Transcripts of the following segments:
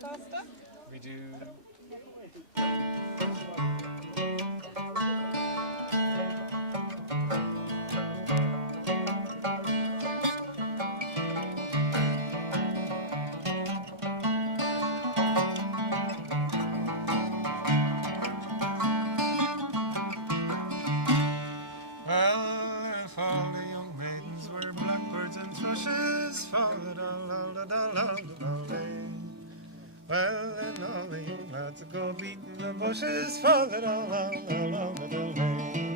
Gaeltachta? We do. Well, and all the young lads go beating the bushes, falling all the way.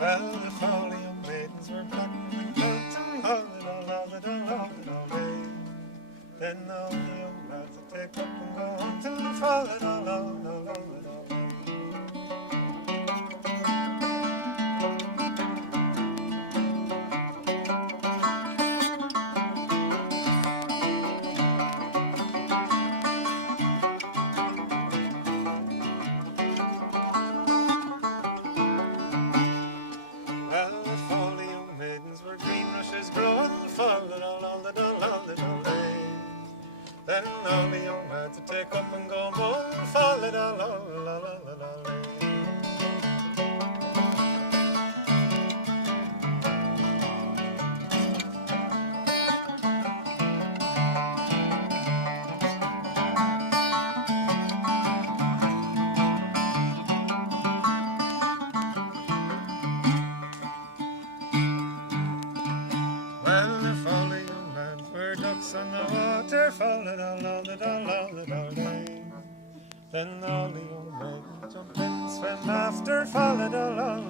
Well, if all the young maidens were plucking and belting, all the way. Then all the young lads will take up and go home till the fall it all. Well, if all the young maidens were green rushes growing, fall it all the day. Then all the young lads will take up and go home, fall it all day. Well, if all the young lads were ducks on the water, fall it all day. Then all the young men jump in, swim after, fall it all day.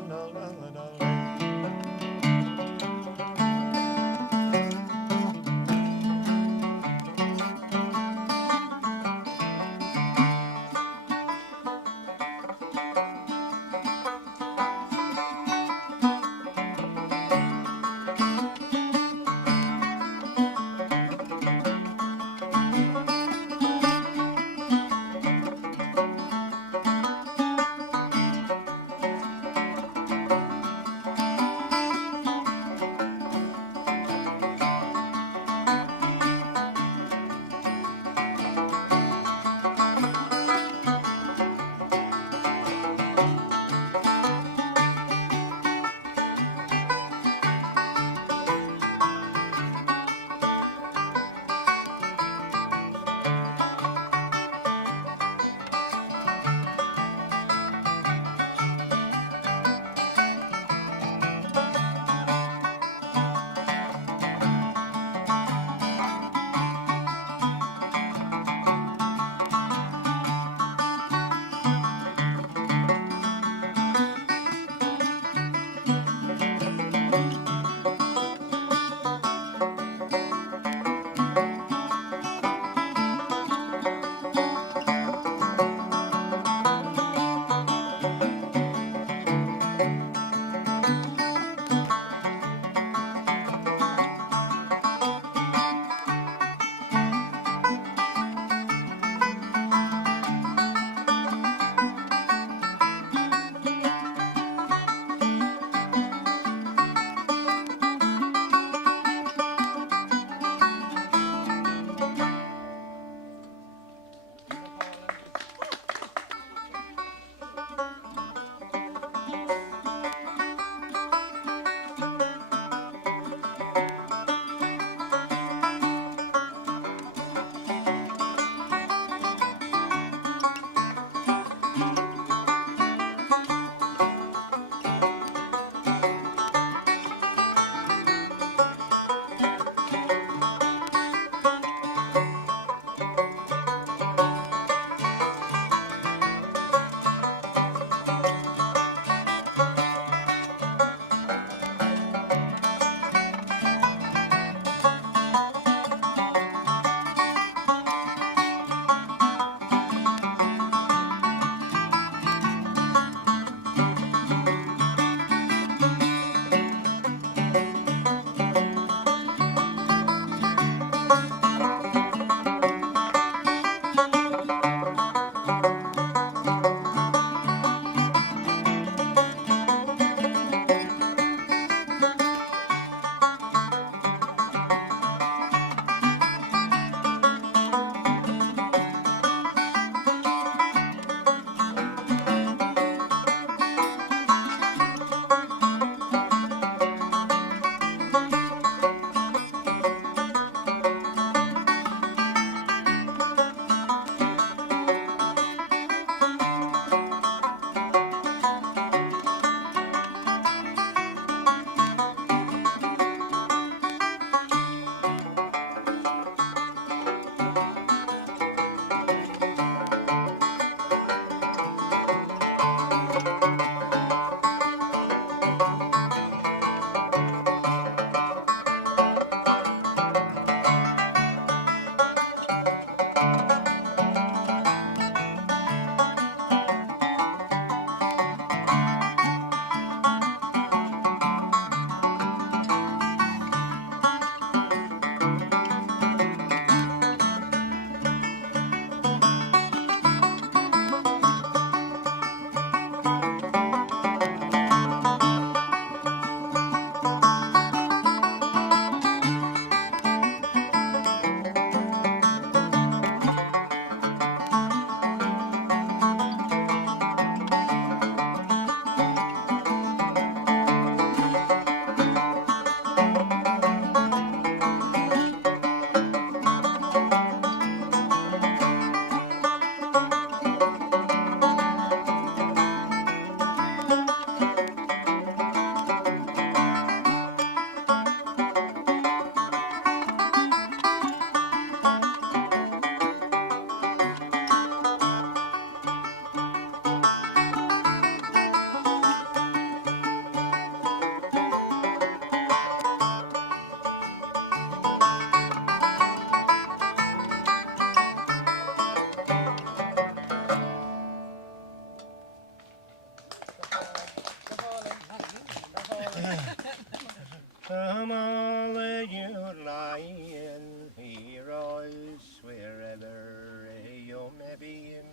From all your lying heroes, wherever you may be in,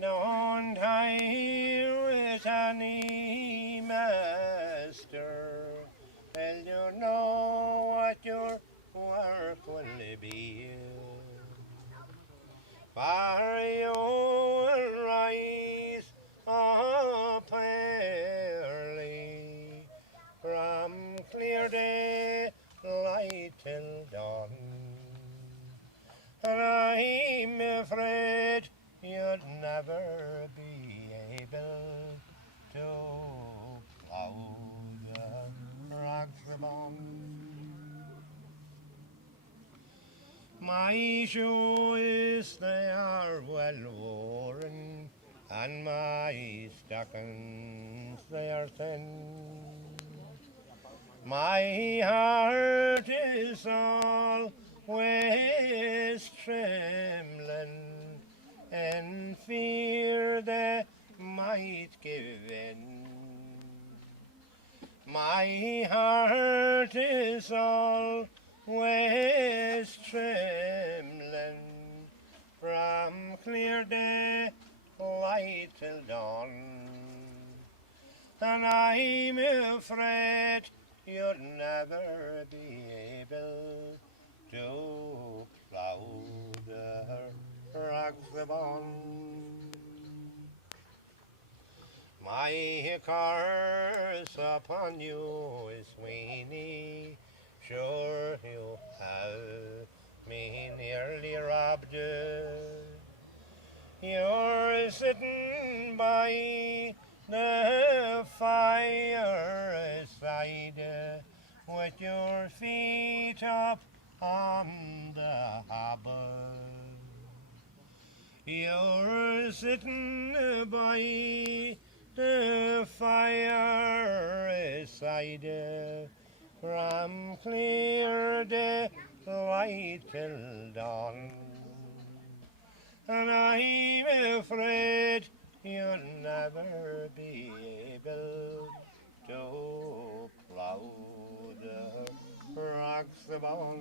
don't hire with any master till you know what your work will be. For you will rise up early from clear day light till dawn, and I'm afraid you'd never be able to plough the Ragsabon. My shoes they are well worn, and my stockings they are thin. My heart is always trembling, and fear they might give in. My heart is always trembling, from clear day light till dawn, and I'm afraid you'll never be able to plough the Ragsabon. My curse upon you is weeny, sure you have me nearly robbed. You're sitting by the fireside with your feet up on the hob. You're sitting by the fireside from clear daylight till dawn, and I'm afraid you'll never be able to plough the Ragsabon.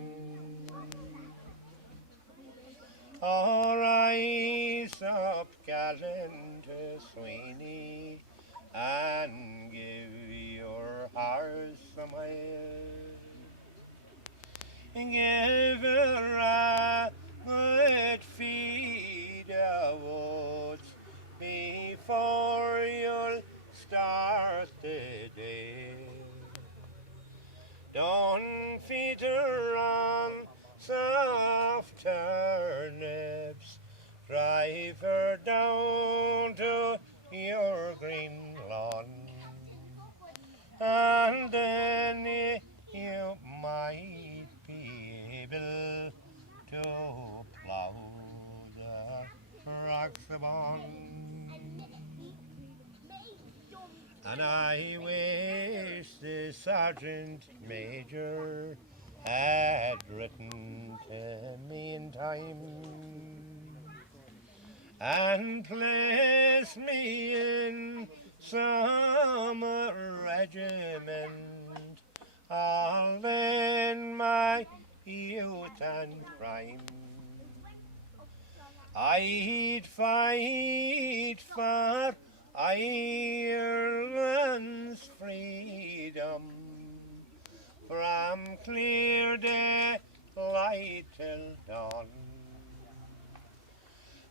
Oh, rise up, gallant Sweeney, and give your horse some ale. Give her a good feed of oats before you'll start the day. Don't feed her on soft turnips, drive her down to your green lawn, and then you might be able to plough the Ragsabon. And I wish the Sergeant Major had written to me in time and placed me in some regiment all in my youth and prime. I'd fight for Ireland's freedom from clear daylight till dawn,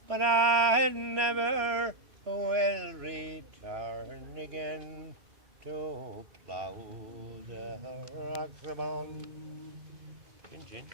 but I never will return again to plough the Ragsabon. Gin.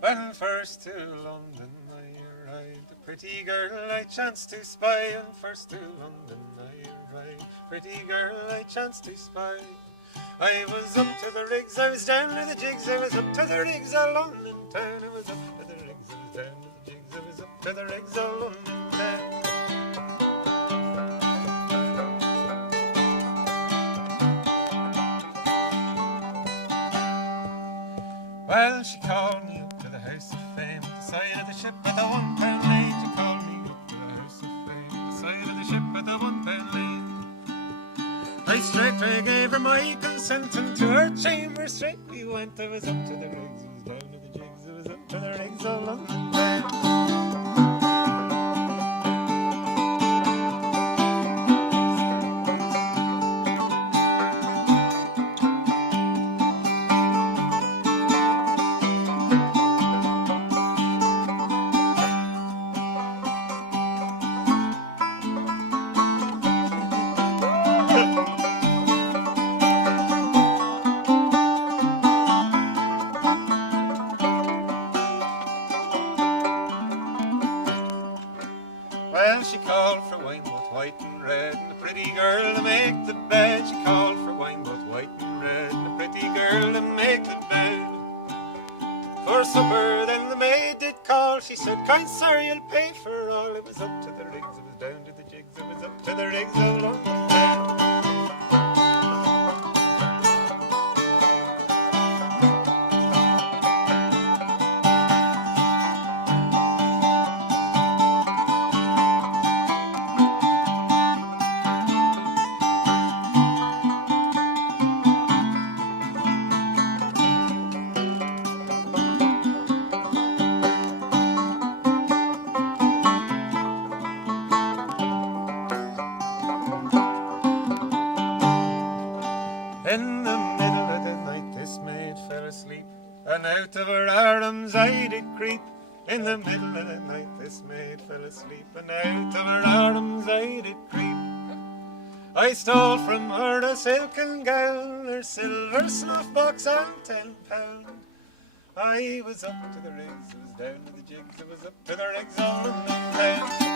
When first to London I arrived, a pretty girl I chanced to spy. When first to London I arrived, pretty girl I chanced to spy. I was up to the rigs, I was down to the jigs, I was up to the rigs all London town. I was up to the rigs, I was down to the jigs, I was up up to the rigs of London town. Well, she called me up to the house of fame, at the side of the ship at the £1 lane. She called me up to the house of fame, at the side of the ship at the £1 lane. I straightway gave her my consent, and to her chamber straight we went. I was up to the rigs, I was down to the jigs, I was up to the rigs of London town. Well, she called for wine both white and red, and a pretty girl to make the bed. She called for wine both white and red, and a pretty girl to make the bed. For supper then the maid did call. She said, kind sir, you'll pay for all. It was up to the rigs, it was down to the jigs, it was up to the rigs of London town. In the middle of the night this maid fell asleep, and out of her arms I did creep. In the middle of the night this maid fell asleep, and out of her arms I did creep. I stole from her a silken gown, her silver snuff box and £10. I was up to the rigs, I was down to the jigs, I was up to the rigs all in the town.